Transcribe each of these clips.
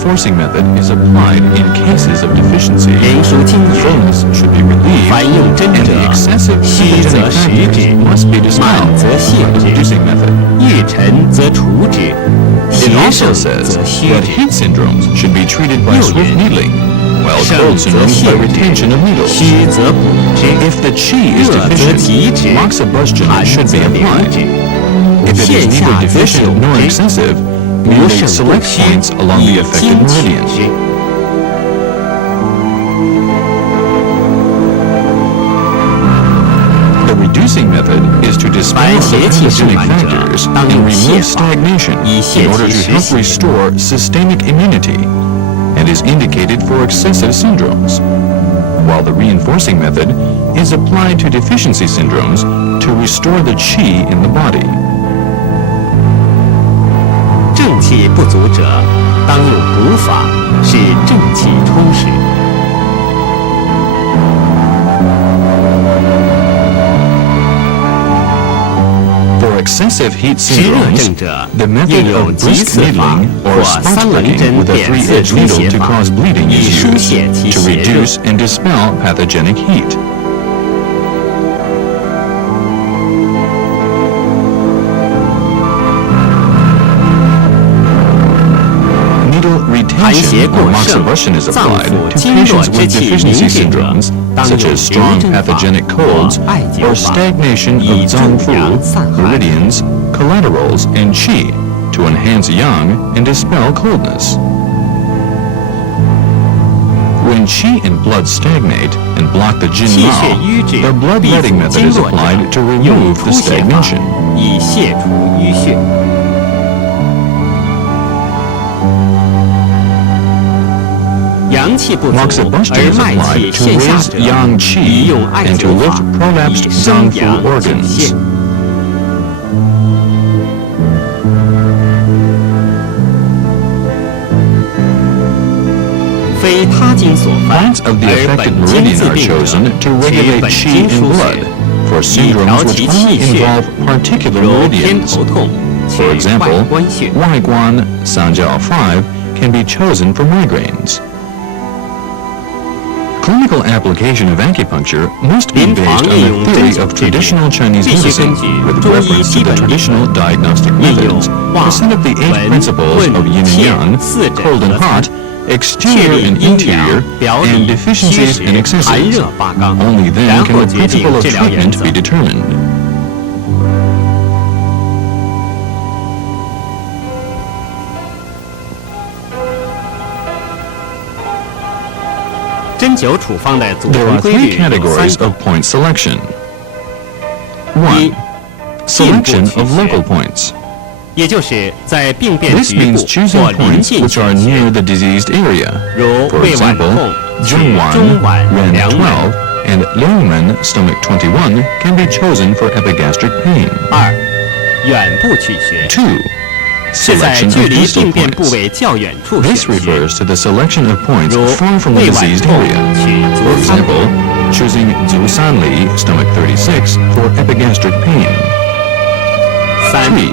reinforcing method is applied in cases of deficiency. 人书经言 Funds should be relieved, 凡用针 and 者 the excessive 虚则 pathogenic 实 factors 之 must be 满 dispelled 则泻 by the 之 reducing method. 欲沉则除之 It 邪 also 盛 says 则虚 that 之 heat syndromes should be treated by 又 swift 云 needling, while 盛 cold 则 syndromes by 泻 retention of 之 needles. 虚则补之 If the qi is 热则急 deficient, 之 moxibustion 寒 should 则 be 流 applied. 之 If it is 线 neither 下则 deficient 朽 nor 之 excessive, 不 you 盛 may 不 select 虚 points along 以 the affected 精气 meridian. 之 The reducing method is to dispel 凡 the 邪气盛 pathogenic 满者 factors 当 and 用泻 remove 法 stagnation 以泻 in order 其 to help 实邪 restore systemic immunity, and is indicated for excessive syndromes, while the reinforcing method is applied to deficiency syndromes to restore the qi in the body. 正气不足者当用补法使正气充实 For excessive heat 实热 syndromes, 症者 the 应 method 用 of 急 brisk 刺法 needling 或 or spot 三棱 pricking 针 with a 点刺 three-edged 出 needle 血 to 法 cause bleeding 以 is 疏 used 泄其 to 邪热 reduce and dispel pathogenic heat. Needle 寒邪 retention 过 or 盛 moxibustion is 脏 applied 腑 to 经络 patients 之 with 气 deficiency 凝滞者 syndromes, 当 such 用 as strong 流针法 pathogenic 或 colds 艾灸 or 法 stagnation 以 of 助 zangfu, 阳散寒 meridians, collaterals, and qi to enhance yang and dispel coldness. When qi and blood stagnate and block the jin 气血 mao, 瘀滞 the 闭 bloodletting 阻 method 经 is 络者 applied to 用 remove 出 the 血法 stagnation. 以泻除淤血 阳气不足 Moxibustion 而 is 脉 applied 气 to 陷下 raise 者 yang 宜 qi 用艾 and to 灸法 lift prolapsed 以生 zangfu 阳止 organs. 泻 非他经所犯 Points of the 而 affected 本经 meridian 自 are 病者 chosen to 取 regulate 本 qi 经 and 输 blood 血 for 以调 syndromes 其 which 气 only 血 involve particular 如偏 meridians. 头痛 For 取外 example, 关穴 Waiguan Sanjiao 5 can be chosen for migraines. Clinical application of acupuncture must be 临 based 床 on 应 the 用针 theory 灸 of 治病 traditional Chinese 必须 medicine 根据 with 中医 reference to 基 the 本理 traditional 论 diagnostic 应用 methods, 望 the set of the 8 闻 principles of 问 yin and 切 yang, 四诊 cold and 合参 hot, 确 exterior 立 and 阴 interior, 阳表 and 里虚 deficiencies 实 and 寒 excesses. 热八纲 Only then 然 can 后 the 决定 principle of 治疗原 treatment 则 be determined. 针灸处方的组 There 成 are 规 three 律有三 categories 种 of point selection. 一 1. Selection 进步 of 取穴 local points. 也就是在病变 This 局部 means choosing 或临 points 近 which are 取穴 near the diseased area. 如 For 胃脘 example, 痛取 Zhongwan, 中脘 Ren 梁 12, 门 and Liangmen, stomach 21, can be chosen for epigastric pain. 二远部取穴 2. 是在 Selection 距 of 离 distal 病变部 points. 位较远处 This 选穴 refers to the selection of points 如 far from the 胃脘 diseased 痛 area. 取 For 足三里 example, choosing Zhu Sanli, stomach 36, for epigastric pain. 三 3.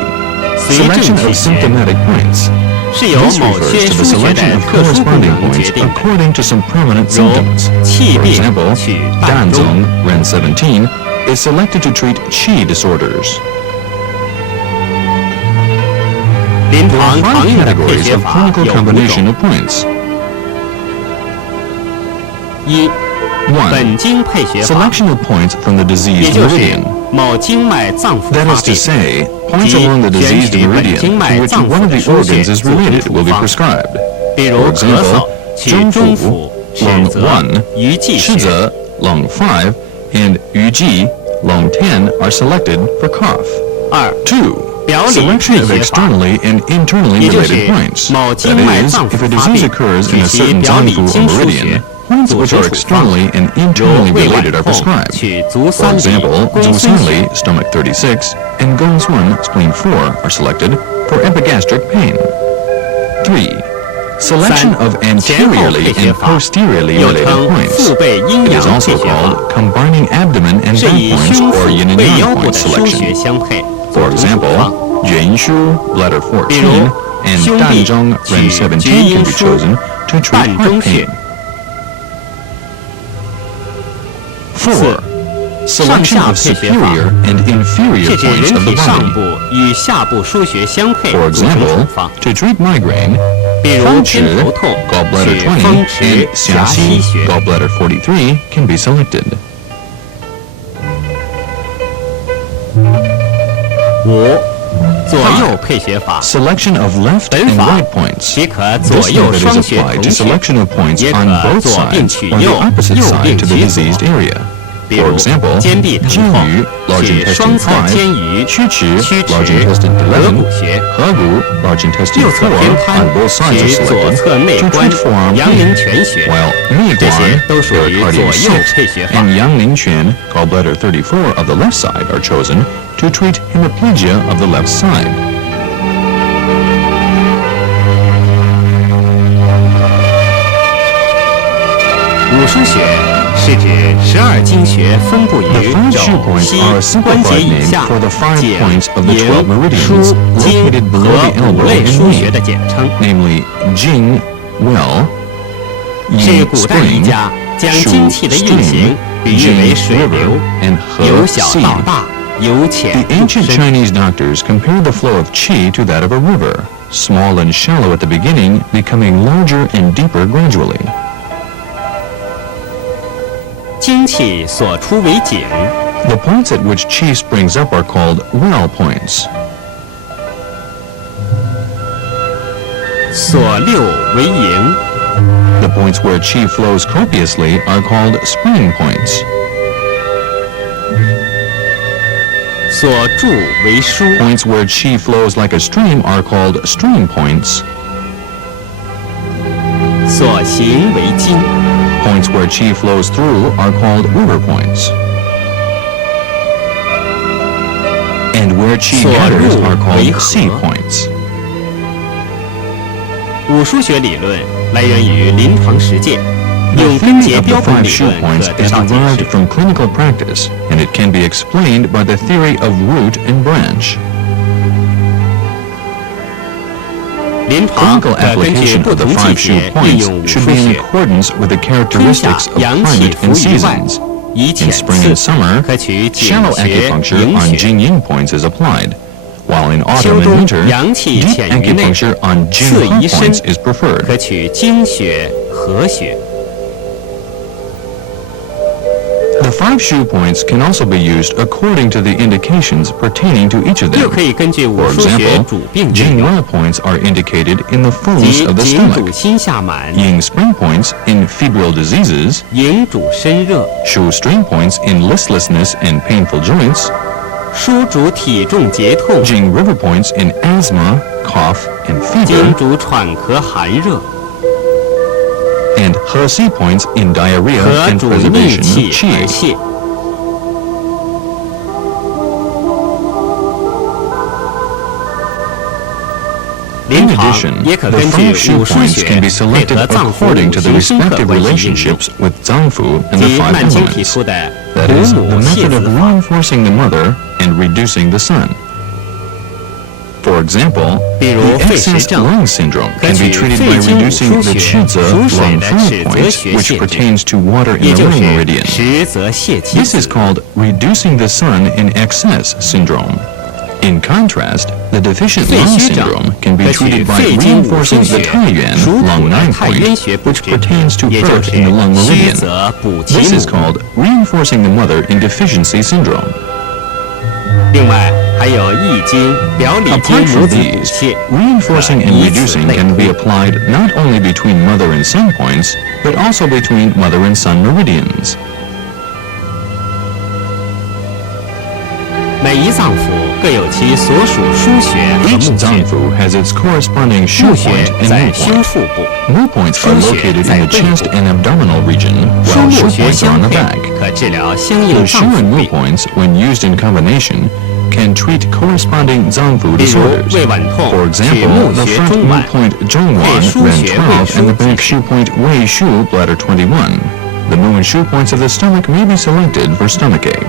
随症 Selection 取 of 穴 symptomatic points. 是由 This 某 refers 些 to the 腧穴 selection 的 of 特殊功 corresponding 能决 points 定的， according to some prominent 如 symptoms. 气 For 病 example, 取膻中 Danzong, Ren 17, is selected to treat qi disorders. 临 There are 床常 5 用的配 categories 穴 of 法 clinical 有5 combination 种： of points. 一 1. 本经配穴法， Selection of points from the 也 diseased 就是 meridian. 某经脉脏腑 That 发 is to 病， say, points 即 along the 选 diseased 取本 meridian 经 to 脉 which 脏 one 腑 of 的 the 腧穴 organs is 组成 related 处 will be 方。 prescribed. 比如 For 咳嗽 example, 取 中中府府、尺 lung 泽 1, 鱼际穴。 Shize, lung 5, and Yuji, lung 10 are selected for cough. 二 2. 表里 Selection 配 of 穴法， externally and internally 也就 related 是 points. 某 That 经脉 is, 脏 if a 腑发 disease 病， occurs in 取 a 其 certain 表里 zangfu or 经腧 meridian, 穴， points 组 which 成 are 处方。 externally and 如 internally 胃 related 脘 are 痛 prescribed. 取足 For 三里 example, 公孙穴。 Zhusanli, stomach 36, and Gongsuan, spleen 4, are selected for epigastric pain. 3. Selection of 前后 anteriorly 配穴 and 法， posteriorly 又 related 称 points. 腹背阴 It 阳 is 配 also 穴法， called combining abdomen and 是 back 以 points 胸 or 腹 yin and 背 yang 腰部 point 的腧穴 selection. 相配，组 For 成处 example, 方。 Yuanshu, bladder 比如 14, and 兄弟 Danzhong 取 Ren 厥 17阴 can be 枢 chosen to treat 膻 heart 中 pain. 穴。 4. 上 Selection 下 of 配穴法 superior and inferior 是指 points 人 of the 体上 body. 部与下部腧穴相配 For 组成处 example, 方， to treat migraine, 比如 风 偏 池 头痛 gallbladder 取风 20, 池 and 狭 xiaxi 溪穴。 gallbladder 43 can be selected. 5. 左右配穴法， Selection of left 本 and 法 right points. 即可 This 左右 method 双 is 穴 applied 同 to 穴， selection of points 也 on 可 both 左病 sides 取 or 右 the opposite 右 side 病 to the 取 diseased 左。 area. 比 For 如 example, 肩臂疼 金 痛 鱼 large 取 intestine 双侧 5, 肩盂、曲池曲 large 池、 intestine 合 11, 谷穴。 合谷 large intestine 右侧 4 偏瘫 on both sides are 取左侧 selected 内 to 关 treat forearm 阳陵 pain, 泉穴， while knee 这些 guan, 都属于 pericardium 左右 6, 配穴法。 and Yangling Quan, gallbladder 34 of the left side are chosen to treat hemiplegia of the left side. 五腧穴是指12经穴分布于 The 5 shoe 肘、 points 膝 are a 关节 simplified 以 name 下 for the 5颈、 points of the 12营、 meridians 枢、经 located below 和 the 五 elbow 类 and 腧穴 knee, 的简称， namely Jing, well, 是 Yin 古代医 spring, 家将 Shu 精气的运 stream, 行比喻为 Jing 水 river, 流， and 由 He 小 sea. 到大，由浅 The 入 ancient 深。 Chinese doctors compared the flow of qi to that of a river, small and shallow at the beginning, becoming larger and deeper gradually. 精气所出为井， The points at which qi springs up are called well points. 所溜为营， The points where qi flows copiously are called spring points. 所注为枢， Points where qi flows like a stream are called stream points. 所行为经。 Points where qi flows through are called river points. And where qi gathers are called sea points. 五腧穴理论来源于临床实践， The 用分 theory 节 of the 标本 5理 shoe 论 points 可得 is 到解 derived 释。 from clinical practice, and it can be explained by the theory of root and branch. 临床 Clinical 可根据 application 不 of the 同季 5 shoe 节运 points 用五 should 腧 be in 穴。 accordance with the 春夏 characteristics of 阳气 climate 浮 and 于外 seasons. 以 In 浅 spring 刺 and summer, 可取井 shallow 穴、 acupuncture 营 on 穴。 Jing-Yin points is applied, while in 秋 autumn 冬 and winter, 阳气 deep 潜于内， acupuncture on 刺 Jing-Ha 于深 points is preferred. 可取经穴、合穴。 The 5 shoe points can also be used according to the indications pertaining to each of 又 them. 可以根据五 For 腧穴 example, 主病运 Jing 用， well points are indicated in the fullness 即 of the 颈主 stomach. 心下满， Ying spring points in febrile diseases, 营主身热， Shu strain points in listlessness and painful joints, 枢主体重结痛， Jing river points in asthma, cough, and 经 fever, 主喘咳寒热， and He sea points in diarrhea 和 and 主逆 preservation 气 of 而 qi. 泻。临 In 床 addition, 也可 the 根据 5 shoe 五腧 points 穴 can be 配 selected 合脏腑 according 五 to the 行生克 respective 关系运用， relationships with Zangfu and the 即 5 曼青提 elements. 出的 That 母 is, the 母泻 method of 子法。 reinforcing the mother and reducing the son. For example, 比如 the 肺石 excess 症 lung syndrome 可 can be 取 treated 肺 by 经五 reducing 腧 the 穴 Chizi 属水 lung 的 flow 尺泽 point, 穴 which 限制， pertains to water in 也 the 就 lung 是 meridian. 实则泻气 This is 子。 called reducing the sun in excess syndrome. In contrast, the deficient 肺 lung 虚症 syndrome can be 可取 treated by 肺经五 reinforcing 腧 the 穴 Taiyuan 属 lung 土的 9 太渊 point, 穴布 which 置， pertains to 也就 earth 是 in the lung 虚 meridian. 则补其 This is 母。 called reinforcing the mother in deficiency syndrome. 另外还有易经、表里经 Apart 母 from 子补 these, 泻， reinforcing and 以此 reducing 类 can be 推。 applied not only between mother and son points, but also between mother and son meridians. 每一脏腑各有其所属腧穴和 Each 募穴。 Zangfu has its corresponding shoe 募穴 point 在 and 胸 mu point. 腹部， Mu points are 腧穴 located 在 in the 背 chest 部。 and abdominal region, 枢 while 募 shoe 穴 points are 相 on the 配 back. 可治疗相 The 应 shoe 脏 and 腑 mu 病， points, when used in combination, can treat corresponding Zangfu 比如 disorders. 胃脘痛 For 取 example, 募 the 穴 front 中 mu 脘， point Zhongwan, 肺腧 Ren 穴 12, 胃 and the 腧 back 肌 shoe point Wei Shu, bladder 21. The mu and shoe points of the stomach may be selected for stomachache.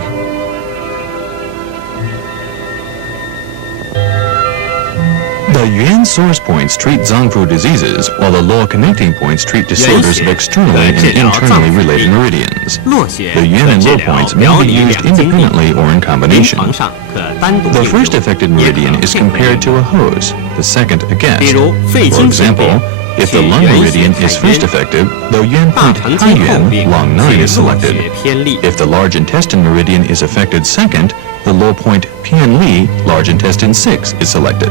The The yuan source points treat zangfu diseases, while the luo connecting points treat disorders of externally and internally related meridians. The yuan and luo points may be used independently or in combination. The first affected meridian is compared to a hose, the second a guest. For example, if the lung meridian is first effective, the yuan point haiyuan, long 9 is selected. If the large intestine meridian is affected second, the low point pianli, large intestine 6, is selected.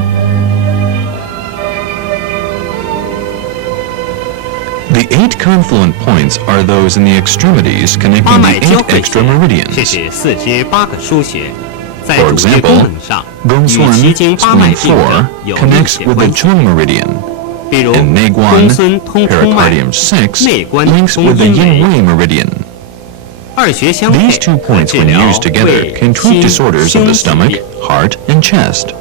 The 8 confluent points are those in the extremities connecting the 8 extra meridians. For example, Gongsuan, spleen 4, connects with the Zhong meridian, and Neiguan, pericardium 6, links with the Yin-Wei meridian. These 2 points, when used together, can treat disorders of the stomach, heart, and chest.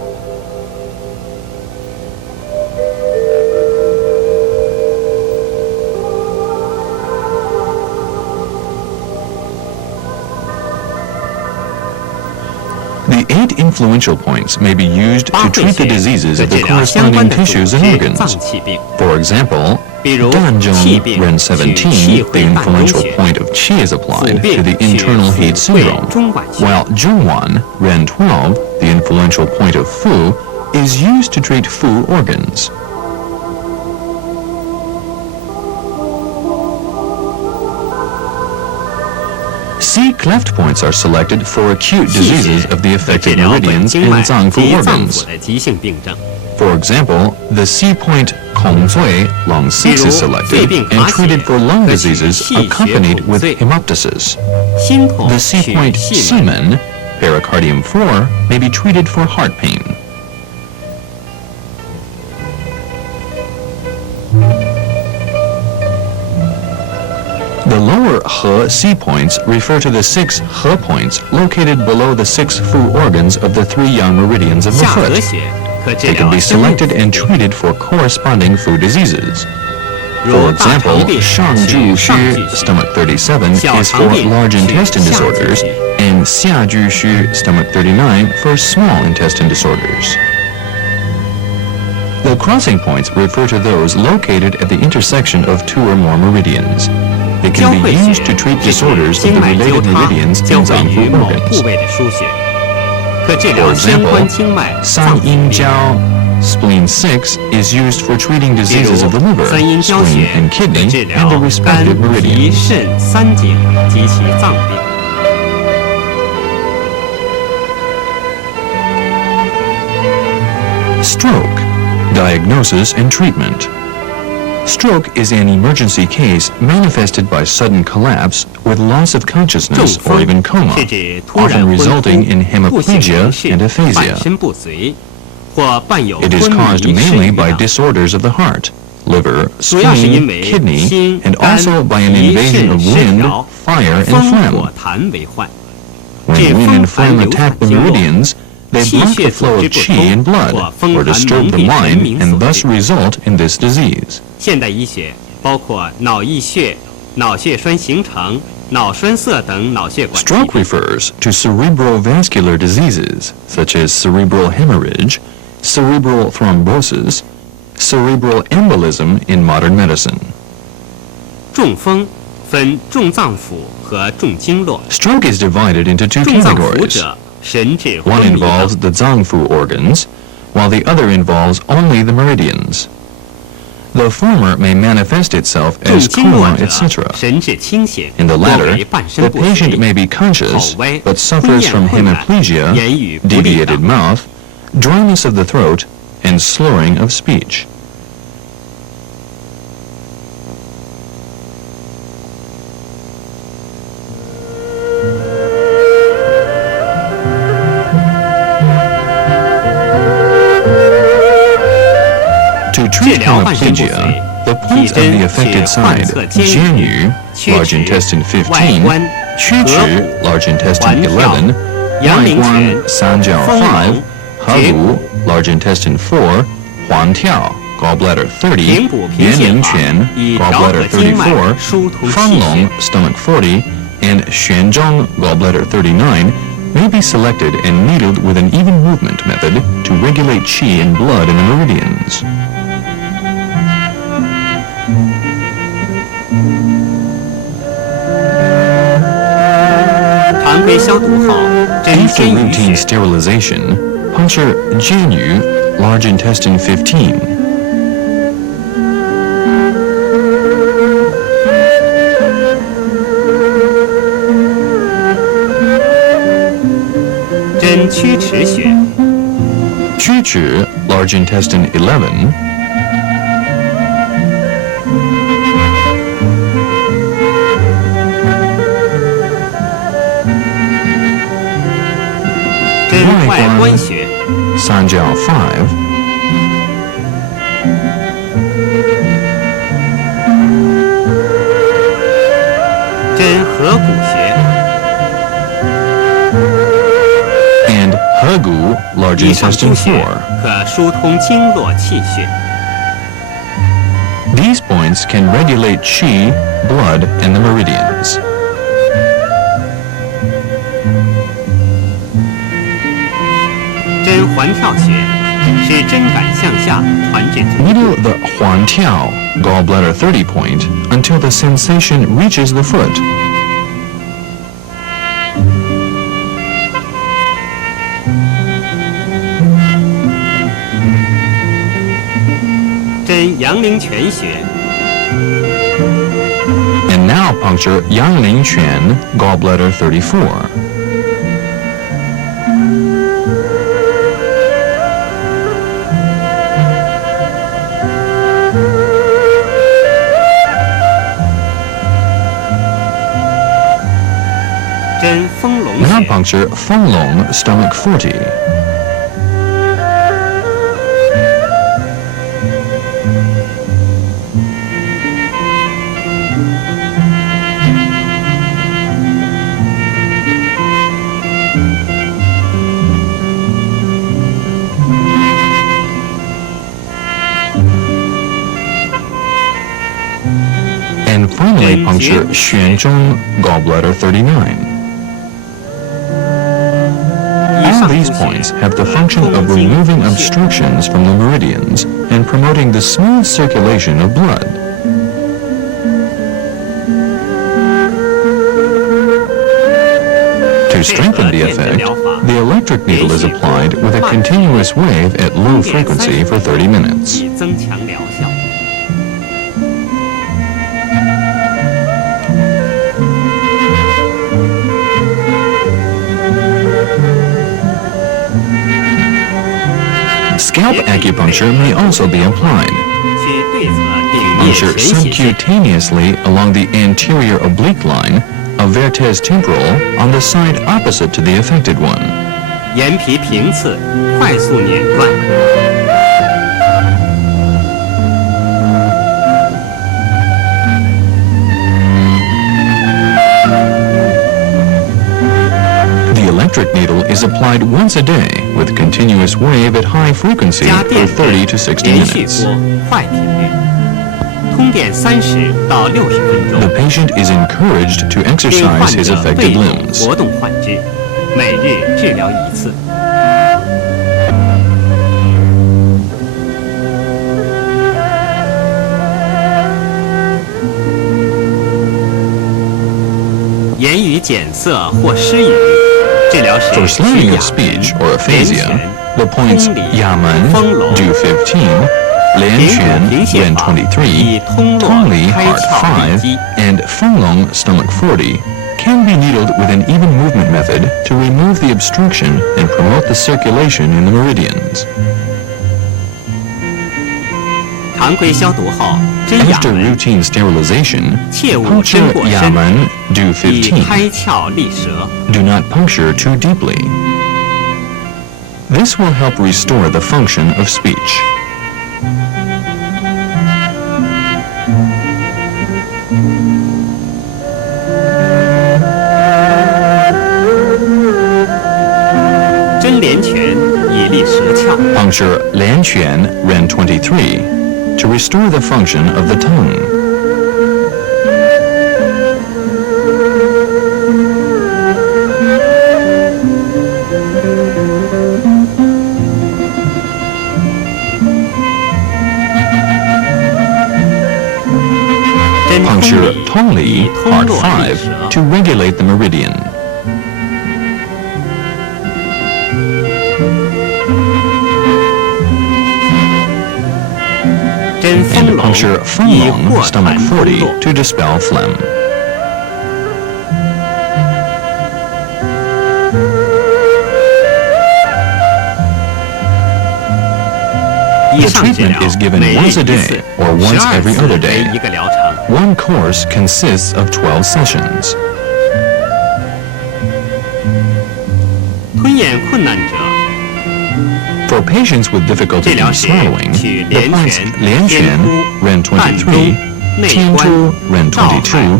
The 8 influential points may be used to treat the diseases of the corresponding tissues and organs. For example, Danzhong Ren 17, the influential point of qi, is applied to the internal heat syndrome, while Zhongwan Ren 12, the influential point of fu, is used to treat fu organs. C cleft points are selected for acute diseases of the affected meridians and zangfu organs. For example, the C point Kongzui, lung 6, is selected and treated for lung diseases accompanied with hemoptysis. The C point Ximen, pericardium 4, may be treated for heart pain. The lower He C points refer to the 6 He points located below the 6 fu organs of the 3 yang meridians of the foot. They can be selected and treated for corresponding fu diseases. For example, Shangju Xu, stomach 37, is for large intestine disorders, and Xiaju Xu, stomach 39, for small intestine disorders. The crossing points refer to those located at the intersection of 2 or more meridians. They can be used to treat disorders of the related meridians and zangfu organs. For example, San Yin Jiao, spleen 6, is used for treating diseases of the liver, spleen, and kidney, and the respective meridians. Stroke, diagnosis and treatment. Stroke is an emergency case manifested by sudden collapse with loss of consciousness or even coma, often resulting in hemiplegia and aphasia. It is caused mainly by disorders of the heart, liver, spleen, kidney, and also by an invasion of wind, fire, and phlegm. When wind and phlegm attack the meridians, they block the flow of qi and blood, or disturb the mind, and thus result in this disease. 现代医学包括脑溢血、脑血栓形成、脑栓塞等脑血管。 Stroke refers to cerebrovascular diseases such as cerebral hemorrhage, cerebral thrombosis, cerebral embolism in modern medicine. 中风分重脏腑和重经络。 Stroke is divided into 2重脏腑 categories. 者，神志 One 昏迷 involves 等。 the zangfu organs, while the other involves only the meridians. The former may manifest itself 重 as 经络 coma, 者， etc. 神志清醒， In the 多 latter, 为半身 the 不 patient 遂， may be conscious 口歪， but suffers 吞 from 咽困难， hemiplegia, 言语不利 deviated 等。 mouth, dryness of the throat, and slurring of speech. To treat hemiplegia, the points of the affected side, Jianyu, large intestine 15, Quzhi, large intestine 11, Waiguan, Sanjiao 5, Hewu, large intestine 4, Huantiao, gallbladder 30, Yanlingquan, gallbladder 34, Fanglong, stomach 40, and Xuanzhong, gallbladder 39, may be selected and needled with an even movement method to regulate qi and blood in the meridians. 常规消毒后，针 After 尖鱼 routine 穴， sterilization, puncture jianyu, large intestine 15. 针曲池穴， Qu Chu, large intestine 11. 针外关穴， Sanjiao 5. 针合谷穴。 And Hegu, large 以上诸 intestine 穴 4. 可疏通经络气血。 These points can regulate qi, blood, and the meridians. 针环跳穴，使针杆向下传至足部， Needle the Huantiao, gallbladder 30 point, until the sensation reaches the foot. 针阳陵泉穴， And now puncture Yangling Quan, gallbladder 34. 针丰隆 Now 穴， puncture Fenglong, stomach 40. ，and finally puncture Xuanzhong, gallbladder 39. 以 All 上 these 诸穴 points have the 可 function 通 of 经 removing 补血 obstructions from the meridians and promoting the smooth circulation of blood. To strengthen the effect, the electric needle is applied with a continuous wave at low frequency for 30 minutes. 以增强疗效。 Scalp acupuncture may also be applied. 去对侧顶面 Puncture 全血穴， subcutaneously along the anterior oblique line of vertes temporal on the side opposite to the affected one. 眼皮平刺，快速碾断。 The electric needle is applied once a day with continuous wave at high frequency 加 for 电 30 to 60连续 minutes. 拨，快频率，通电30到60分 The 钟， patient is encouraged to 令 exercise 患 his 者 affected 被动 limbs. 活动患肢，每日治疗1次。 言语检色或失语，治疗时 For 是 slurring 哑 of speech or 连 aphasia, 拳、 the points 通里、 Yamen, 丰隆、 do 15, Lian 平 Quan, 骨平穴 Ren 法以 23, 通络 Tongli, 开 heart 窍利 5, 基， and Fenglong, stomach 40, can be needled with an even movement method to remove the obstruction and promote the circulation in the meridians. 常规消毒后，针哑 After 门， routine sterilization, 切勿针 puncture 过深， Yamen, do 以 15. 开窍利舌。 Do not puncture too deeply. This will help restore the function of speech. 针连拳以利舌窍， Puncture Lian Quan, Ren 23, to restore the function of the tongue. 针 Puncture 通里 Part 通络 5 力舌 to regulate the meridian. 针 And 丰隆 puncture 丰以 隆 或 stomach 痰通 40 络 to dispel phlegm. 以 The 上治 treatment 疗 is given 每日 once a 一 day 次 or once 12 every 次 other 为 day. 一个疗程。 One course consists of 12 sessions. 吞咽困难者， For patients with 治 difficulty 疗 in 时 swallowing, 取 the 连 points 拳、连天拳突、 Ren 膻中、 23, 内 天 关、 突 Ren 照海、 22,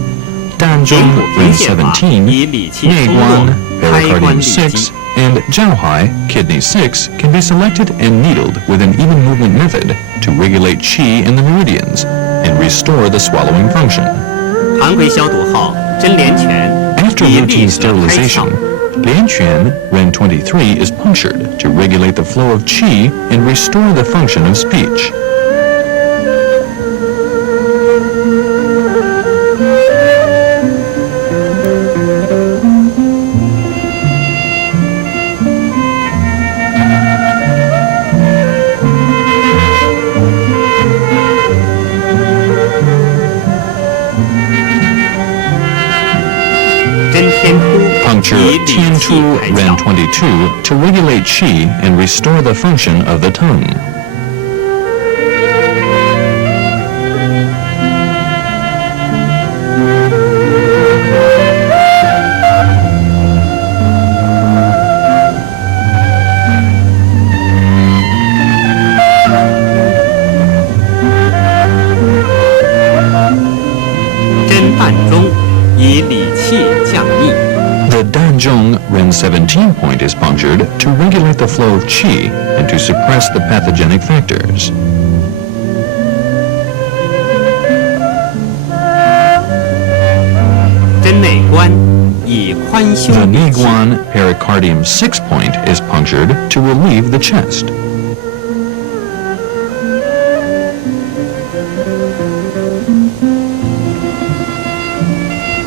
膻中平补 Ren 平泻法以 17, 理气内通络关、开关 pericardium 利基 6, and 照海 kidney 6 can be selected and needled with an even movement method to regulate qi in the meridians and restore the swallowing function. 常规消毒后，针连拳 After 以利 routine 舌开窍 sterilization, Lian Quan Ren 23 is punctured to regulate the flow of qi and restore the function of speech. 针天突 Puncture 以理 Tian 气 Tu 开 Ren 窍。 22 to regulate qi and restore the function of the tongue. 针膻中以理气降逆。 The Danzhong Ren 17 point is punctured to regulate the flow of qi and to suppress the pathogenic factors. 针内关以宽 The 胸理气。 Niguan pericardium 6 point is punctured to relieve the chest.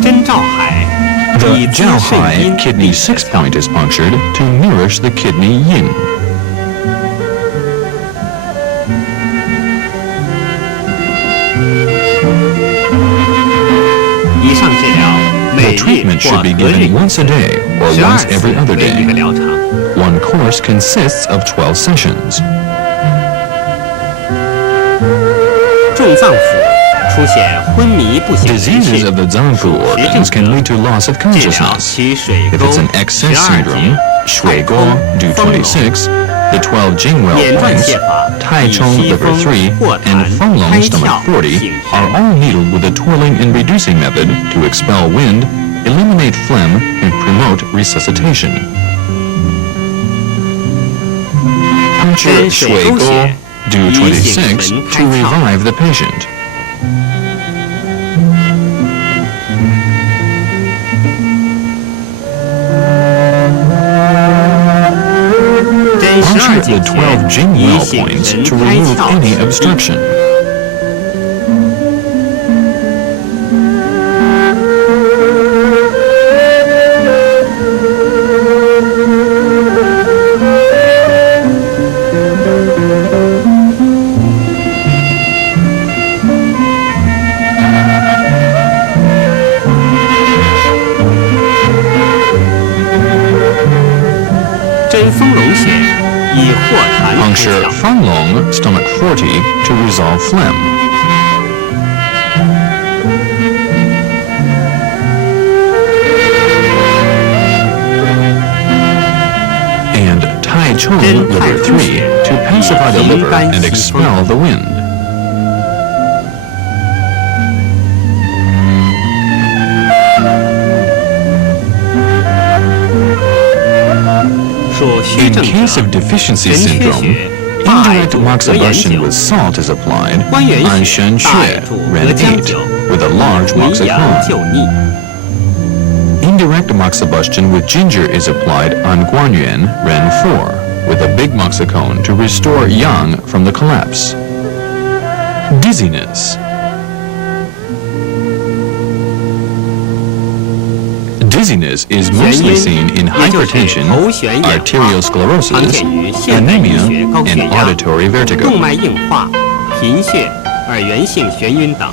针照海 The 以滋 Jiao 肾 Hai 阴 kidney 6 point is punctured to nourish the kidney yin. 以上治疗 The 每日 treatment 或 should be 隔日 given once a day or 12 once 次 every other 为一个 day. 疗程。 One course consists of 12 sessions. 重脏腑出现昏迷不醒人 Diseases 士， of the Zangfu organs can lead to loss of 治疗 consciousness. 其水 If 沟 it's an excess 12 syndrome, 节、 Shui Guo, Du 丰隆 26, the 12 Jingwell 免断 points, 泻法 Tai 以 Chong 西 liver 风 3, 或 and 痰 Fenglong 开 stomach 窍 40 醒 are 神。 all needled with a twirling and reducing method to expel wind, eliminate phlegm, and promote resuscitation. Puncture 针水 Shui 沟 Guo, 穴 Du 以醒 26 神 to 开窍。 revive the patient. 针12 Puncture 颈 the 12 穴以 Jingwell 醒 points 神 to 开 remove 窍 any 起义。 obstruction. 针丰隆穴以或痰开 Puncture 窍。 Fenglong stomach 40 to resolve phlegm. And Tai Chong 针 liver 太冲 3穴 to pacify the 以 liver 平肝 and 息风。 expel the wind. 属虚 In 症 case 者 of，deficiency 神阙 syndrome, 穴大艾 indirect 柱和盐 moxibustion 酒 with salt is applied 关元 on 穴 Shen 大艾 Xue, 柱和 Ren 姜 8, 酒 with a large 回阳 moxicon. 救逆。 Indirect moxibustion with ginger is applied on Guanyuan, Ren 4, with a big moxicone to restore yang from the collapse. Dizziness. Dizziness is mostly seen in hypertension, arteriosclerosis, anemia, and auditory 动 vertigo. 脉硬化、贫血、耳源性眩晕等。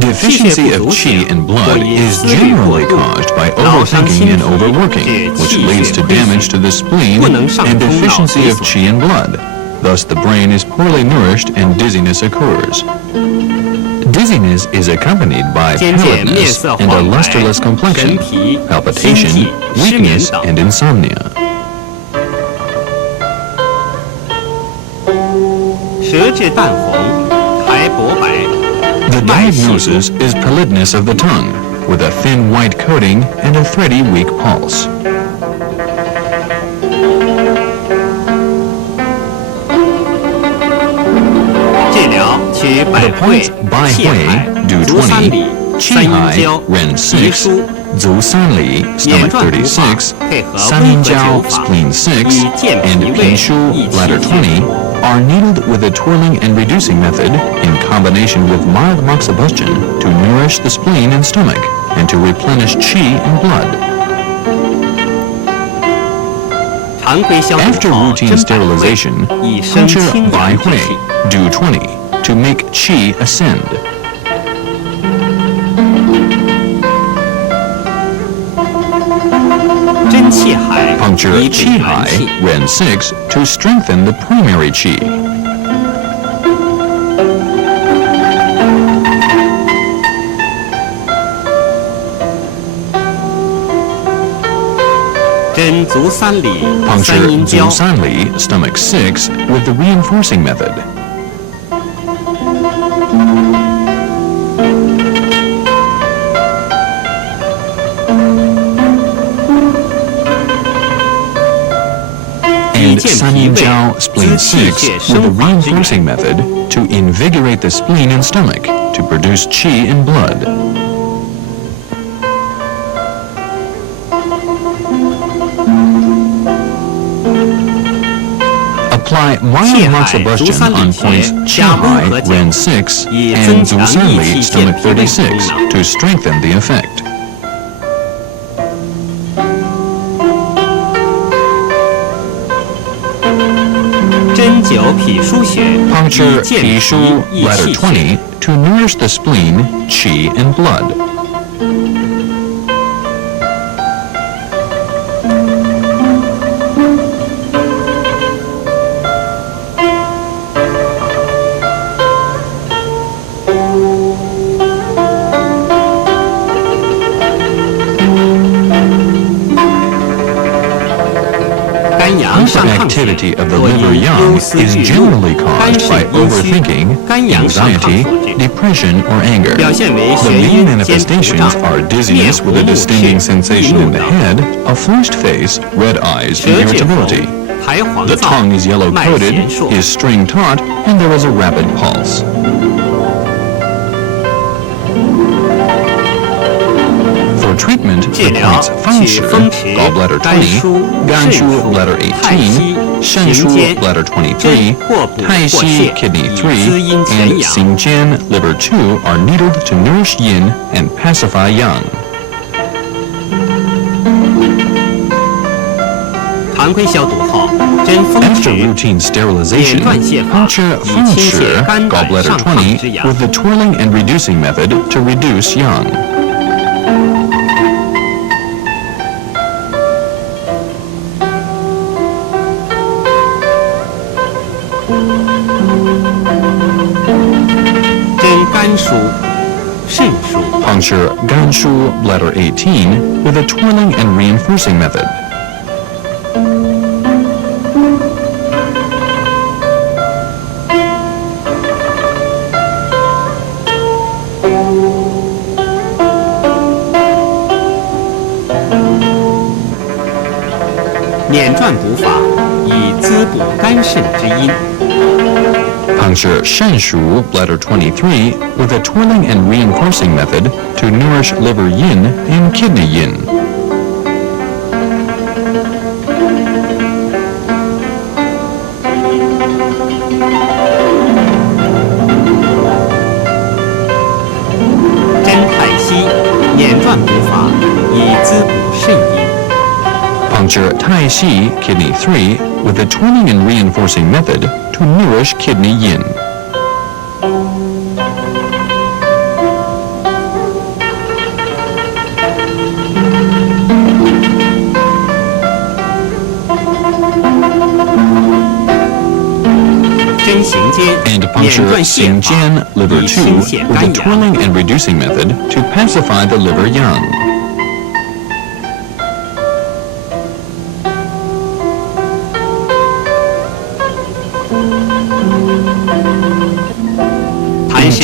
Deficiency of qi and blood is generally caused by overthinking and overworking, which leads to damage to the spleen and deficiency of qi and blood. Thus, the brain is poorly nourished and dizziness occurs. Dizziness is accompanied by 渐渐面 pallidness 色 and a 黄白、 lusterless 神 complexion, 疲、心 palpitation, 悸、失眠 weakness, 等。 and insomnia. 舌质淡红，苔薄白， The diagnosis is pallidness of the tongue, with a thin white coating and a thready weak pulse. 治疗取 The 百会 points、by 气海 Hui, do 足三 20, 里、三 Qi 阴 Hai, 交、 Ren 遗 6, 书。 Zu Sanli, 眼 stomach 转补法 36, 配合 San 温 Yin 和灸 Jiao, 法， spleen 6, 以健 and 脾胃、 Pin Shu, 益气 bladder 20, are needled with a twirling and reducing method in combination with mild moxibustion to nourish the spleen and stomach and to replenish qi and blood. 常规消毒 After 后 routine 针百会， sterilization, 以生 puncture 清 by 阳之 Hui, 气。 do 20, to make qi ascend. 真气海 Puncture 以 qi 给元 Hai, 气。 Ren 6, to strengthen the primary qi. 针足三里、三 Puncture 阴交 Zu，Sanli, stomach 6, with the reinforcing method. 以 And 健 San 脾 Yin 胃、 Jiao, 滋 spleen 气 6, 血 with the 生化之源。 reinforcing method to invigorate the spleen and stomach to produce qi and blood. Apply mild 气海、足 moxibustion 三里 on 穴 points qi 加温 Hai, 和灸， Ren 6, 以 and 增 Zu 强益 Sanli, 气健 stomach 脾胃功 36, 能。 to strengthen the effect. 针灸脾腧穴， Puncture 以健 Pi 脾 Shu, 益 bladder 气血。 20, to nourish the spleen, qi, and blood. 肝阳上亢血 Hyperactivity of the 多因 liver 忧 yang 思 is 郁 generally 怒、肝 caused by 肾阴虚、 overthinking, 肝阳上亢 anxiety, 所致， depression, or anger. 表现为 The 眩 main 晕、兼头 manifestations 胀、 are 面 dizziness 红 with a 目 distending 赤、易 sensation 怒 in the 等。 head, a flushed face, red eyes, 舌 and 质红 irritability. 苔黄 The 燥 tongue is yellow 脉 coated, 弦数 is string taut, and there is a rapid pulse. For treatment, 治 the 疗 points 取 Fangshi, 风池、 gallbladder 肝 20, 腧、肾 Ganshu, 腧、 bladder 太 18, 溪、 Shanshu, 行间、 bladder 针 23, 或补或 Taishi, 泻， kidney 以 3, 滋阴全 and 阳。 Xingjian, liver 2 are needled to nourish yin and pacify yang. 常规消毒后，针风 After 池， routine sterilization, 点乱泻法， puncture 以清泻 Fangshi, 肝胆 gallbladder 上亢 20, 之阳。 with the twirling and reducing method to reduce yang. 针肝腧、肾腧， Puncture Ganshu, bladder 18, with a twirling and reinforcing method. 捻转补法，以滋补肝肾之阴。 Puncture Shanshu, bladder 23, with a twirling and reinforcing method to nourish liver yin and kidney yin. 针 Tai Chi Kidney 3 with a twinning and reinforcing method to nourish kidney yin. And puncture Xingjian liver 2 with a twirling and reducing method to pacify the liver yang.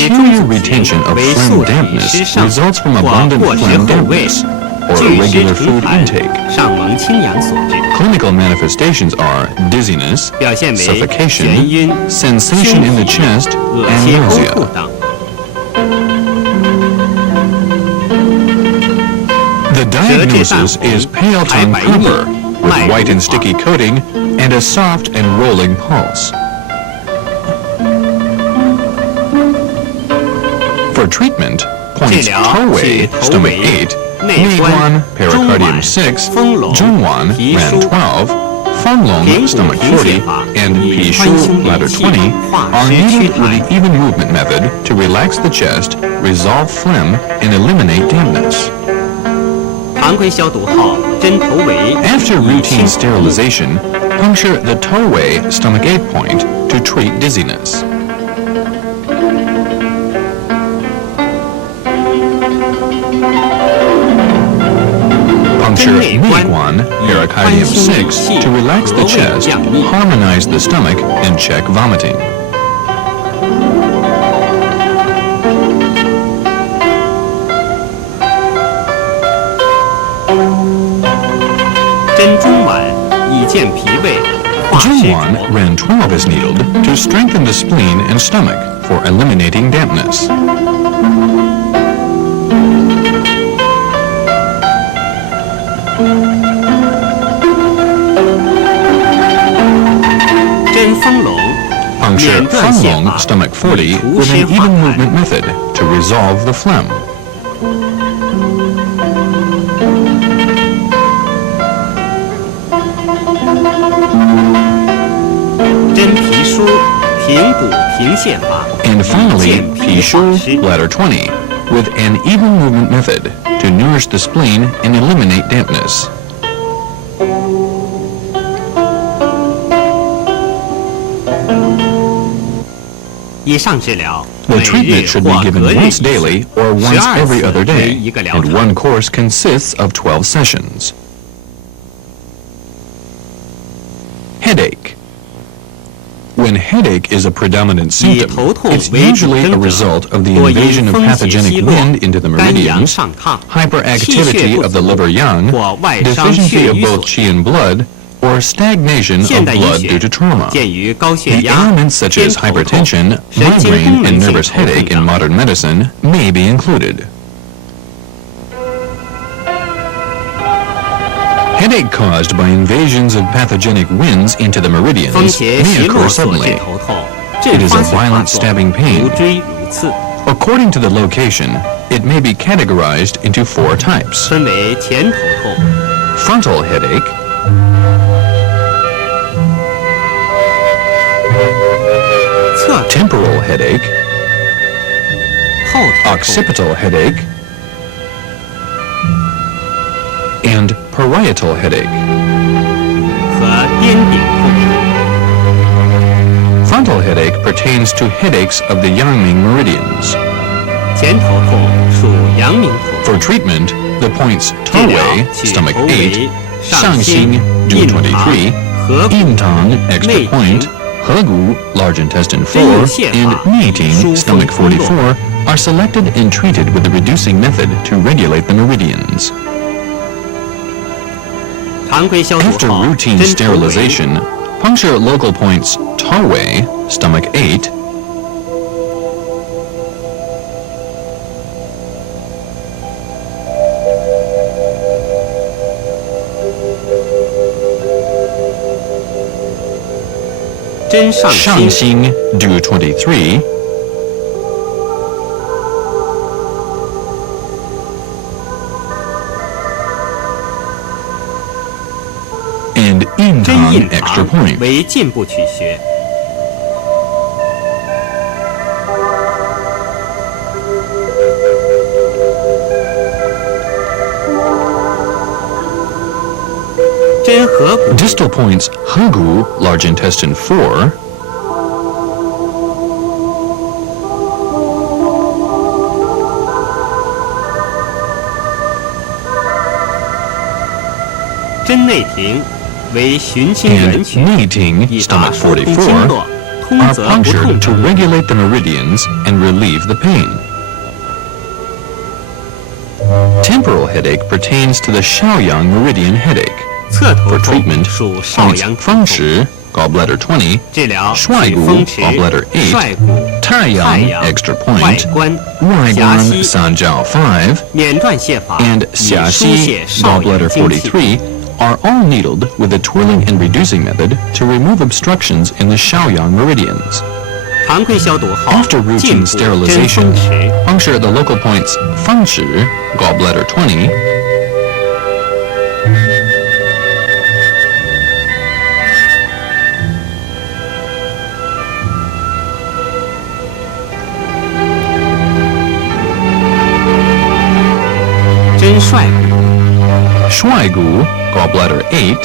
Interior retention of phlegm dampness results from abundant phlegm dampness or irregular food intake. Clinical manifestations are dizziness, suffocation, sensation in the chest, and nausea. The diagnosis is pale tongue copper with white and sticky coating and a soft and rolling pulse. For treatment, points Toei, stomach 8, Meiguan, pericardium 6, Zhongwan, ran 12, Fanglong, stomach 40, and Pishu, bladder 20, are needed with the even movement method to relax the chest, resolve phlegm, and eliminate dampness. After routine sterilization, puncture the Toei, stomach 8 point to treat dizziness. Puncture Meiguan, pericardium 6, to relax the chest, harmonize the stomach, and check vomiting. Zhongwan ran 12 as needled to strengthen the spleen and stomach for eliminating dampness. Puncture Fanglong, stomach 40, with an even movement method to resolve the phlegm. And finally, Pishu, bladder 20, with an even movement method to nourish the spleen and eliminate dampness. The treatment should be given once daily or once every other day, and one course consists of 12 sessions. Headache. When headache is a predominant symptom, it's usually a result of the invasion of pathogenic wind into the meridians, hyperactivity of the liver yang, deficiency of both qi and blood, or stagnation of blood due to trauma. The ailments such as hypertension, migraine, and nervous headache in modern medicine may be included. Headache caused by invasions of pathogenic winds into the meridians may occur suddenly. It is a violent stabbing pain. According to the location, it may be categorized into 4 types. Frontal headache, temporal headache, occipital headache, and parietal headache. Frontal headache pertains to headaches of the Yangming meridians. For treatment, the points Toei, stomach 8, Shangxing, June 23, Yintang, extra point, Hegu, large intestine 4, and Meiting, stomach 44, are selected and treated with the reducing method to regulate the meridians. After routine sterilization, puncture local points Toei, stomach 8, Shangxing, due 23, 印真堂印 extra 堂 point. 为进步取学。真合谷 Distal points Hegu, large intestine 4,真内庭为循经 and 原曲， Neiting, 以达 stomach 疏通经 44, 络，通 are 则不 punctured 痛 to 者。 regulate the meridians and relieve the pain. Temporal headache pertains to the Shaoyang meridian headache. 侧头 For 痛 treatment, 属少 points 阳之 feng 痛， shi, gallbladder 20, 治疗帅骨取风池、 gallbladder 8, 帅骨、太 Taiyang 阳、 extra 外 point, 观、狭 Waiguan 溪、 Sanjiao 5, 免断泻法 and 以疏 Xiaxi 泄少阳 gallbladder 精气。 43 are all needled with the twirling and reducing method to remove obstructions in the Shaoyang meridians. 常规消毒后， After 进 routine 补真 sterilization, 风池。 puncture the local points fengshi, gallbladder 20,真帅骨 Shuaigu, gallbladder 8,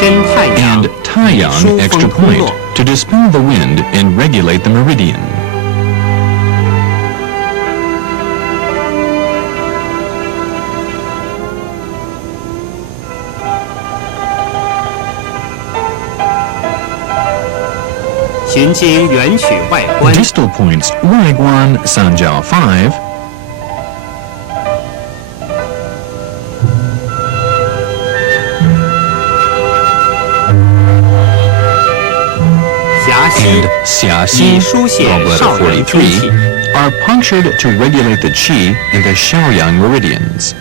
真太阳 and Taiyang 疏 extra 风通 point 络， to dispel the wind and regulate the meridian. “循经原曲外观， Distal points Waiguan Sanjiao 5, 狭溪 and Xiaxi, 以疏泄 gallbladder 少阳精气。 43, are punctured to regulate the qi in the Shaoyang meridians.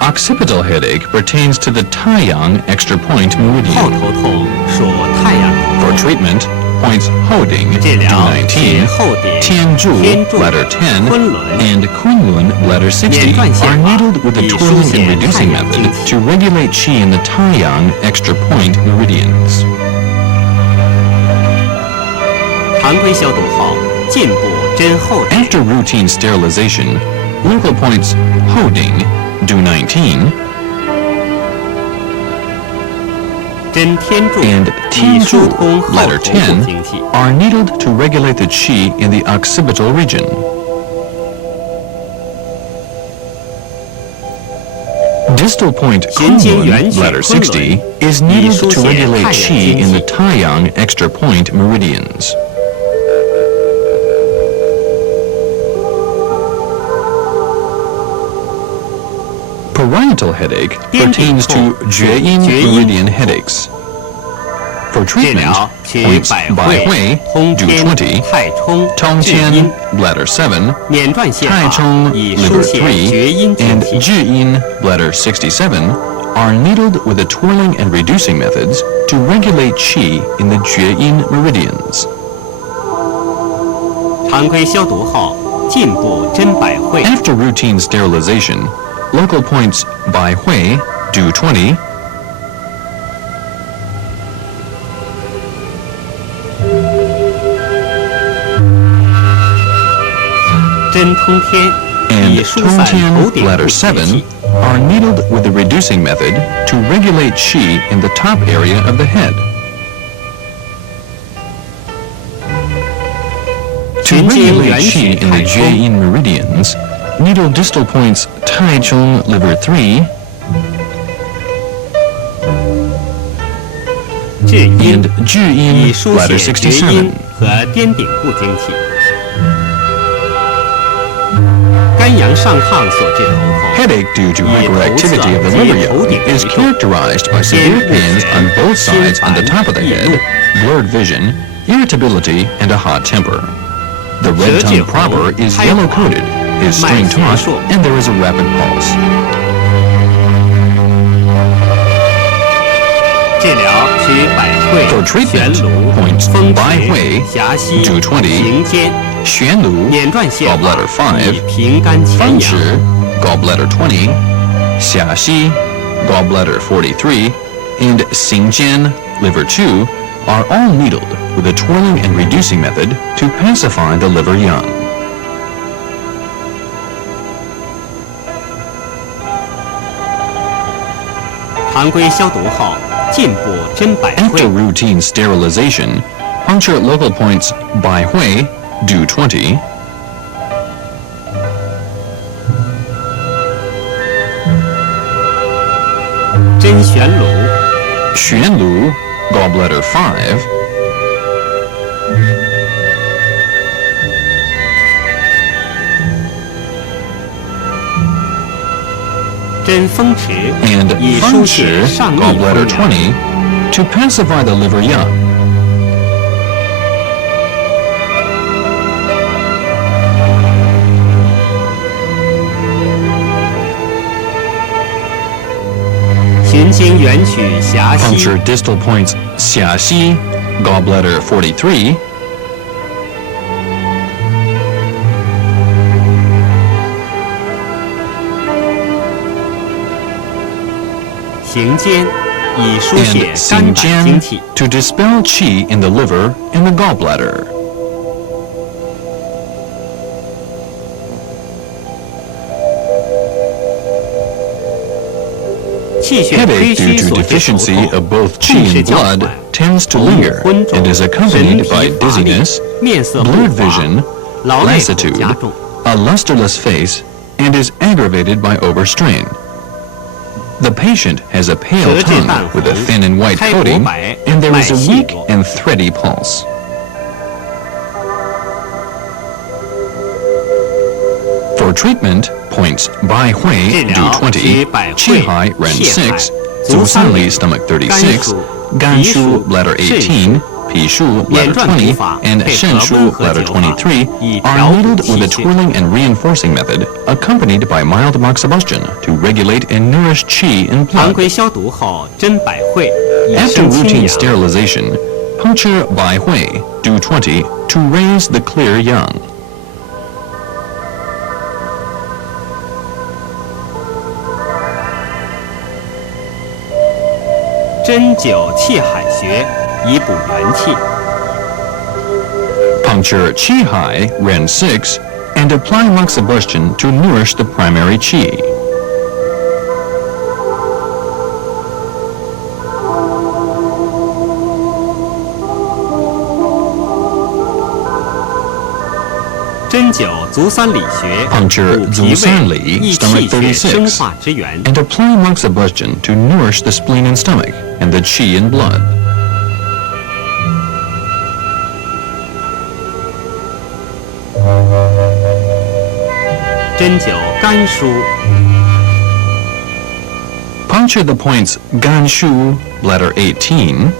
Occipital headache pertains to the Taiyang extra point 后 meridian. 头痛属太阳头 For 痛， treatment, points Hoding, 治疗 D19, 是后点、 Tianzhu, 天柱、 bladder 10, 昆仑、 and Kunlun, bladder 60, 免断泻 are 法 needled with the 以疏 twirling 泄 and 太 reducing 阳 method 精气。 to regulate qi in the Taiyang extra point meridians. 常规消毒后，进补真后点， After routine sterilization, local points Hoding, D19, 真天柱 and 以疏 Tianzhu, 通后 bladder 头部 10, 精气。 are needled to regulate the qi in the occipital region. Distal point 循经 Kunlun, 原曲 bladder 昆仑 60, is 以 needed 疏 to 泄 regulate 太阳 qi 精 in the 气。 Taiyang extra point meridians. Parietal headache 颠顶 pertains 痛 to Jueyin 属厥阴 meridian headaches. For 治 treatment, 疗取 points 百 Bai 会 Hui, 通 do 天 20, 太冲、 Tong 至阴 Tian, bladder 7, 免断泻法 Taichung, 以 liver 疏泄 3, 厥阴精 and 气。 Jiyin, bladder 67, are needled with the twirling and reducing methods to regulate qi in the Jueyin meridians. 常规消毒后，进补真百会， After routine sterilization, local points Bai Hui, do 20, 真通天 and 以疏散头 Tongtian, 顶部 bladder 精 7, 气。 are needled with the reducing method to regulate qi in the top area of the head. To 循经 regulate 原 qi 曲 in the 太冲， Jueyin meridians, needle distal points Taichung, liver 3, 至阴 and 以 Jueyin, 疏 bladder 泄厥阴 67. 和颠顶部精气。肝阳上亢所致头痛， Headache due to 以头侧 hyperactivity of the 及 liver 头 yoke 顶 is 为重， characterized by 肩 severe 部 pains 前 on both 心 sides on the 烦 top of the 易 head, 怒， blurred vision, irritability, and a hot temper. The red 舌质 tongue 红 proper is 苔 yellow 黄 coated, is 脉 string 弦 taut, 数 and there is a rapid pulse. 治疗取百会、 For 悬 treatment, 颅、 points 风 by 池、 Hui 狭溪、 do 20行间、悬颅捻转泻 gallbladder 法， 5以平肝潜方阳。池 gallbladder 20, 狭溪 gallbladder 43, and 行间 liver 2 are all needled with a twirling and reducing method to pacify the liver yang. 常规消毒后，进补针百会 After。routine sterilization, puncture local points by Hui do 20, 针悬颅、悬颅 gallbladder 5, 针风池， and 以疏方池解上逆 gallbladder 风阳。 20 to pacify the liver yang. 循经原曲狭溪 Puncture distal points 狭溪 gallbladder 43, 行间，以疏解 and 肝胆 xingjian 精气。 to dispel qi in the liver and the gallbladder. 气血亏 Headache 虚 due to 所致头 deficiency 痛， of both 痛 qi 势 and 较 blood 缓， tends to 头目 linger 昏重， and is 神 accompanied 疲 by 乏力 dizziness, 面色不 blurred 滑 vision, 劳累后 lassitude, 加重。 a lusterless face, and is aggravated by overstrain. The patient has a pale 舌质 tongue 淡 with a 红， thin and white 开薄 coating, 白， and there is 脉 a 细 weak 弱。 and thready pulse. For treatment, points by 治 Hui 疗 do 指 20, 百 Qi 会、 Hai Ren 泻海、 6, 足三里、 Zusanli stomach 肝 36, 腧、 Ganshu 脾 bladder 肾 18, Pishu bladder 眼转 20, 笔法 and 配合 Shenshu 温和 bladder 灸法， 23以 are 调补 needled with a 气血。 twirling and reinforcing method accompanied by mild moxibustion to regulate and nourish qi in 常 blood. 规消毒后，针百会，以 After 生清 routine 阳。 sterilization, puncture by Hui do 20 to raise the clear yang. 针灸气海穴，以补元气。 Puncture qi hai ren 6 and apply moxibustion to nourish the primary qi. 针灸足三里穴， Puncture 补脾 Zusanli, 胃，益 stomach 气血生 36, 化之源。 and apply moxibustion to nourish the spleen and stomach and the qi in blood. 针灸肝腧， Puncture the points Ganshu, bladder 18,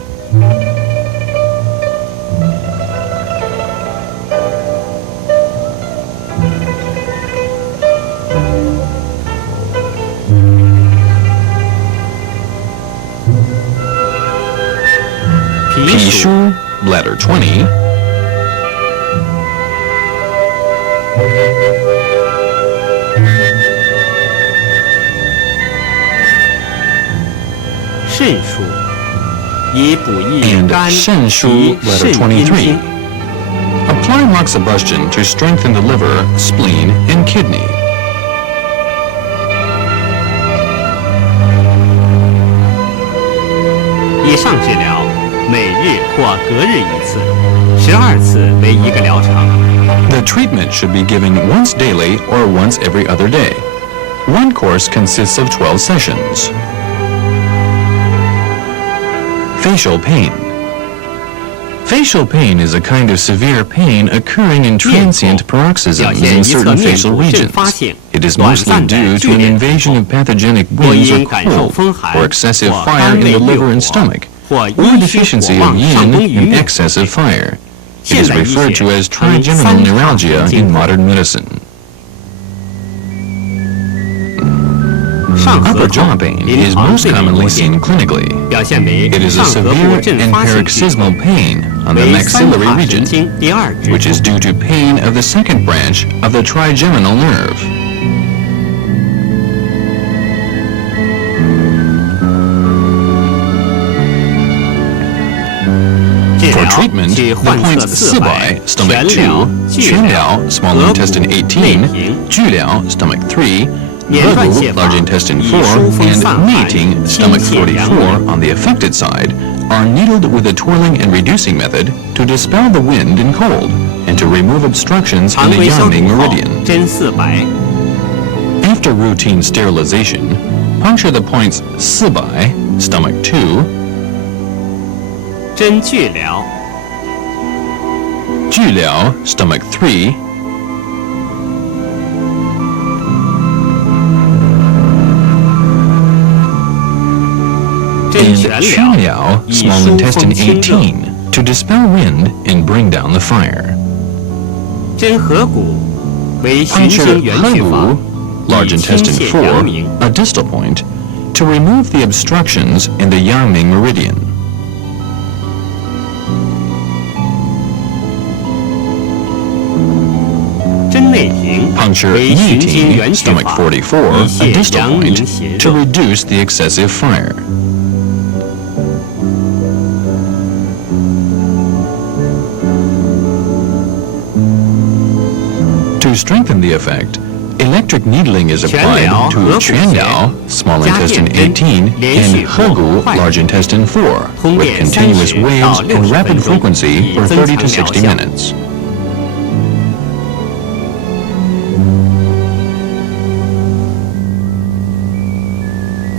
脾腧， Pishu, bladder 20, 肾腧，以补益 and 肝、 Shenshu, 脾、 bladder 肾阴23. 经。 Apply moxibustion to strengthen the liver, spleen, and kidney. 以上治疗，每日或隔日一次，12次为一个疗程。 The treatment should be given once daily or once every other day. One course consists of 12 sessions. Facial pain. Facial pain is a kind of severe pain occurring in transient 表 paroxysms 现 in 一侧 certain 面 facial 部阵 regions. 发性， It is 短 mostly 暂的 due 剧 to an 烈疼 invasion 痛 of pathogenic 或 winds or 因感受 cold, 风寒 or excessive 或 fire 肝 in 胃 the 烈 liver and 火 stomach, 或 or 阴虚火 deficiency 旺 of 上 yin 攻于 in 面 excessive fire. It 现 is 代医 referred to 学 as 称 trigeminal 三叉 neuralgia 经 in 络 modern medicine. 上 Upper jaw pain is most commonly seen clinically. 表现为 It is a 上颌部 severe 阵 and 发性剧 paroxysmal pain on the 为三 maxillary 叉神 region, 经第二支 which is due to pain of the second branch of the trigeminal nerve. 治 For 疗 treatment, 去 the 患侧 points 四百 Sibai, stomach 全疗 2, 巨 Quanliao, small 颌 intestine 部内 18, 平 Juliao, stomach 3, 连贯泻 Hegu, 法 large intestine 以 4, 疏风 and 散寒 mating, 清 stomach 泻阳 44 明 on the affected side, are needled with a twirling and reducing method to dispel the wind and cold and to remove obstructions in 常 the 规消 Yangming 毒后 meridian. 针400 After routine sterilization, puncture the points Sibai, stomach 2, 针巨疗 Juliao, stomach 3, 针 and 全疗 Quanliao, 以 small 疏 intestine 风清热 18, to dispel wind and bring down the fire. 针合谷为循 Puncture 经原血法 Hegu, large 以清 intestine 泻阳 4, 明 a distal point, to remove the obstructions in the Yangming meridian. 针内平 Puncture 为循经 Mating, 原血 stomach 法 44, 以 a 泻 distal 阳明 point, 邪 to 热 reduce the excessive fire. To strengthen the effect, electric needling is applied Quanliao, to Hegu Quanliao, small 加 intestine 电针 18, 连 and 续波 Hegu, 快 large intestine 4, 通 with 电 continuous 30 waves 到 and 60 rapid 分钟 frequency 以 for 增 30 to 强疗 60效 minutes.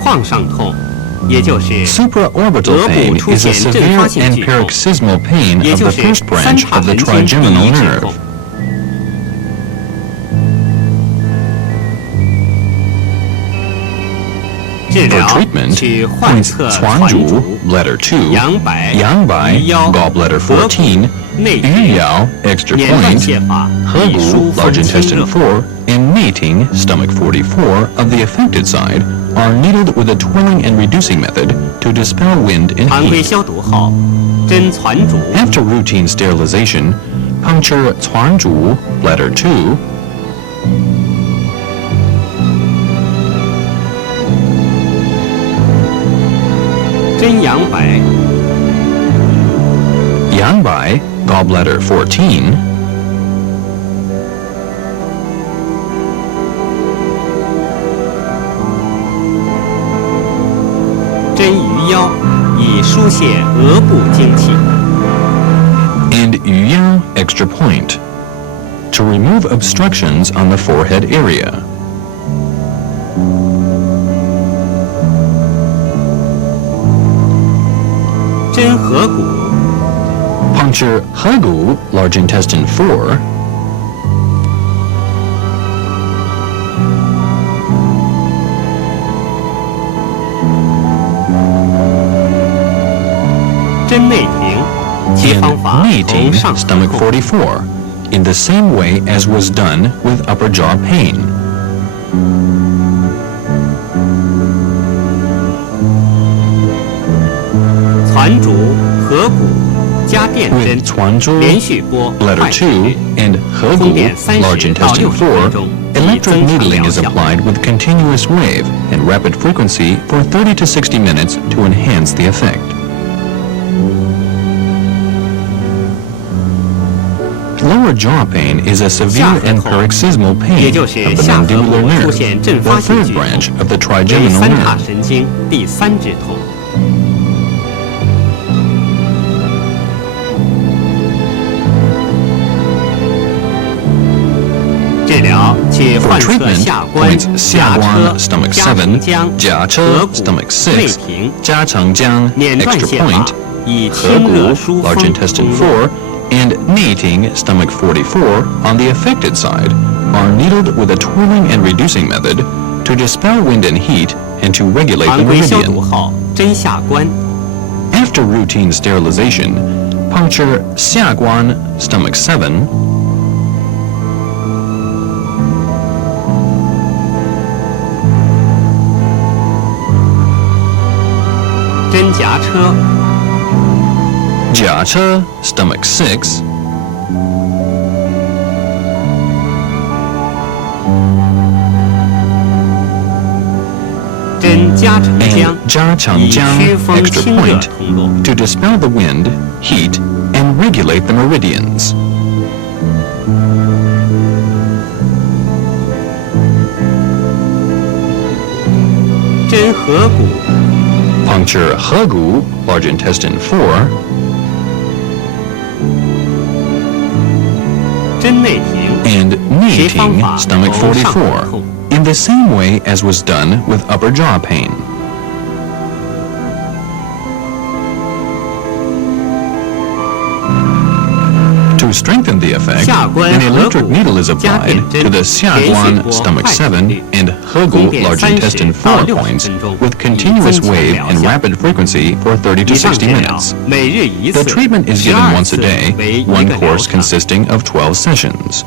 眶上痛也就是 Supraorbital 额部 pain 出 is a 现阵发 severe 性 and 剧痛 paroxysmal pain 也 of 就 the 是 first 三 branch 叉 of the 神经第 trigeminal 一支 nerve. 痛。治 For 疗 treatment, 取患 points 侧 Cuanju, 攒 bladder 2, 阳白 Yangbai, 鱼腰 gallbladder 合谷 14, 内平 Yuyao, extra 连贯 point, 泻法以 Hegu, 疏风 large 清 intestine 热 4, and mating, stomach 44, of the affected side, are needled with a twirling and reducing method to dispel wind and 常规 heat. 消毒后针攒竹 After routine sterilization, puncture Cuanju, bladder 2, 针阳白 Yangbai, gallbladder 14, 针鱼腰以疏泄额部精气。 and Yuyao, extra point, to remove obstructions on the forehead area. 针合谷 Puncture Hegu, large intestine 4, 针内平，其 and 方法 mating, 同上颌 stomach 痛。 44, in the same way as was done with upper jaw pain. 攒竹、合谷加电针 With Cuanju, 连续波 bladder 快使 2, and 通电 Hegu, large 30到 intestine 60分 4, 钟，以 electric 增强 needling 疗 is 效。 applied with continuous wave and rapid frequency for 30 to 60 minutes to enhance the effect. Lower jaw pain is a severe and paroxysmal 也 pain 就 of 是 the 下颌 mandibular 部出 nerve, 现阵 the 发性 third 剧痛， branch of the 为 trigeminal 三叉 nerve. 神经第三支痛。治疗去 For 患侧 treatment, 下关、 points 下 Xiaguan, 车、 stomach 加 7, 承浆、 Jiache, 合谷 stomach 内 6, 平 Jiachengjiang, 捻断 extra 泻法 point, 以清热 Hegu, 疏 large 风 intestine 通络 4, and mating, stomach 44, on the affected side, are needled with a twirling and reducing method to dispel wind and heat and to regulate the 常规消毒 meridian. 后针下关， After routine sterilization, puncture Xiaguan, stomach 7, 针针夹车， jiacha, stomach 6, 针加长浆 and，加长以江驱风 extra 清热 point 通络。 to dispel the wind, heat, and regulate the meridians. 针合谷， Puncture Hegu, large intestine 4, 针内庭， and 内方 庭, 法 stomach 头上骨 44, 痛。 in the same way as was done with upper jaw pain. To strengthen the effect, 下关 an 合 electric 谷 needle is 加 applied 点针 to the 下关 连续拨 stomach 快速 7率 and 合谷 large 30 intestine 到 4 60 points 分钟 with continuous 以增强 wave 疗 and 效 rapid frequency for 30 to 以上 60治疗 minutes. 每日一 The 次， treatment is 12 given once a 次 day, 为一 one 个疗 course 程。 consisting of 12 sessions.